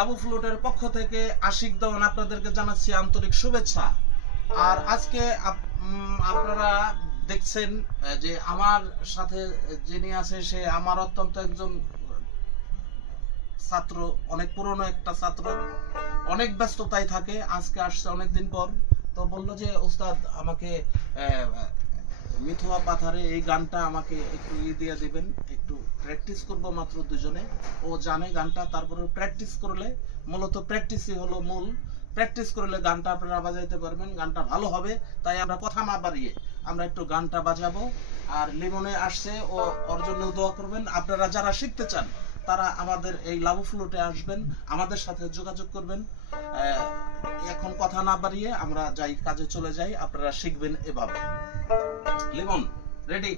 লাবু ফ্লুটের পক্ষ থেকে আশিক দেওয়ান আপনাদেরকে জানাচ্ছি আন্তরিক শুভেচ্ছা। আর আজকে আপনারা দেখছেন যে আমার সাথে যিনি আছে সে আমার অত্যন্ত একজন ছাত্র, অনেক পুরনো একটা ছাত্র, অনেক ব্যস্ততায় থাকে। আজকে আসছে অনেকদিন পর, তো বললো যে ওস্তাদ আমাকে মিথুয়া পাথারে এই গানটা আমাকে একটু দিয়ে দিবেন, একটু প্র্যাকটিস করব মাত্র দুজনে। ও জানে গানটা, তারপরে প্র্যাকটিস করলে, মূলত প্র্যাকটিসই হলো মূল, প্র্যাকটিস করলে গানটা আপনারা বাজাইতে পারবেন, গানটা ভালো হবে। তাই আমরা কথা না বাড়িয়ে আমরা একটু গানটা বাজাবো। আর লিমনে আসছে, ও ওর জন্য দোয়া করবেন। আপনারা যারা শিখতে চান তারা আমাদের এই লাবু ফ্লুটে আসবেন, আমাদের সাথে যোগাযোগ করবেন। এখন কথা না বাড়িয়ে আমরা যাই, কাজে চলে যাই। আপনারা শিখবেন এভাবে। লিমন রেডি?